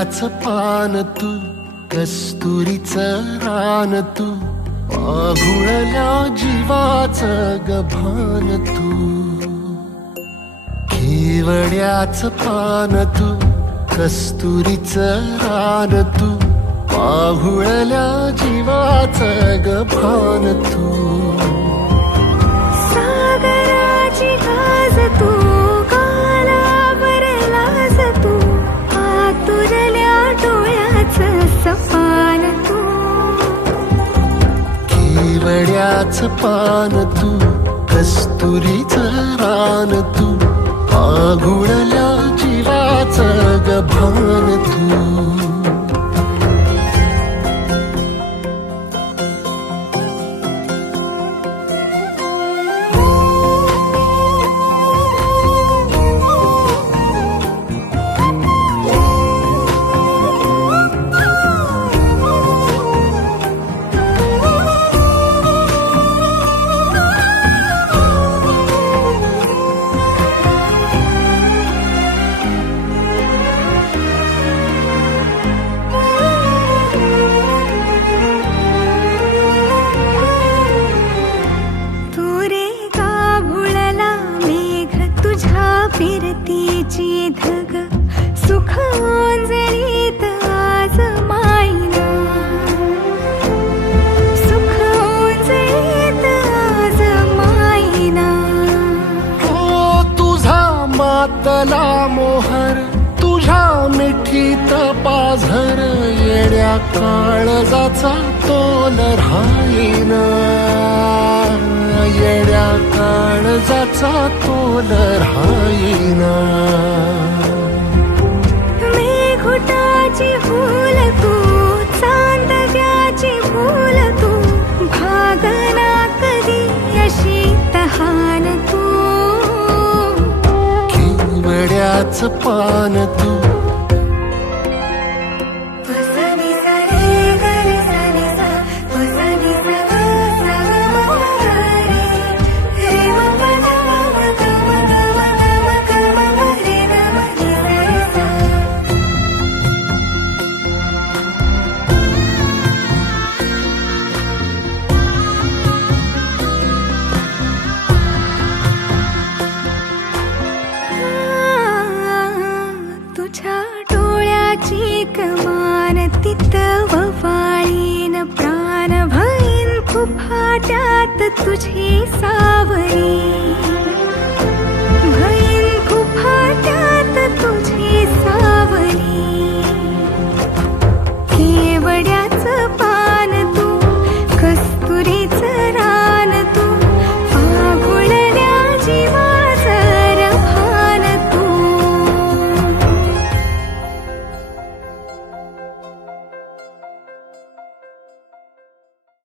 केवड्याचं पान तू, कस्तुरीचं रान तू, पाघुळल्या जीवाचं गभान तू. केवड्याचं पान तू, कस्तुरीचं रान तू, पाघुळल्या जीवाचं गभान तू. सागराची लाज तू, गालावर लाज तू, आतुरल्या डोळ्याचं सपान तू. केवड्याचं पान तू, कस्तुरीचं रान तू, पाघुळल्या जीवाचं गभान तू. फिरतीची धग सुख ओंजळीत आज मायना, सुख ओंजळीत आज मायना. ओ तुझा मातला मोहर, तुझ्या मिठीत पाझर, येड्या काळजाचा तोल राहीना, येड्या काळजाचा तोल राहीना. मेघुटाची फूल तू, चांदव्याची फूल तू, भागना कधी अशी तहान तू. केवड्याचं पान तू, कमान तिथं ववाळीन प्राण भईन फुफाट्यात तुझी सा.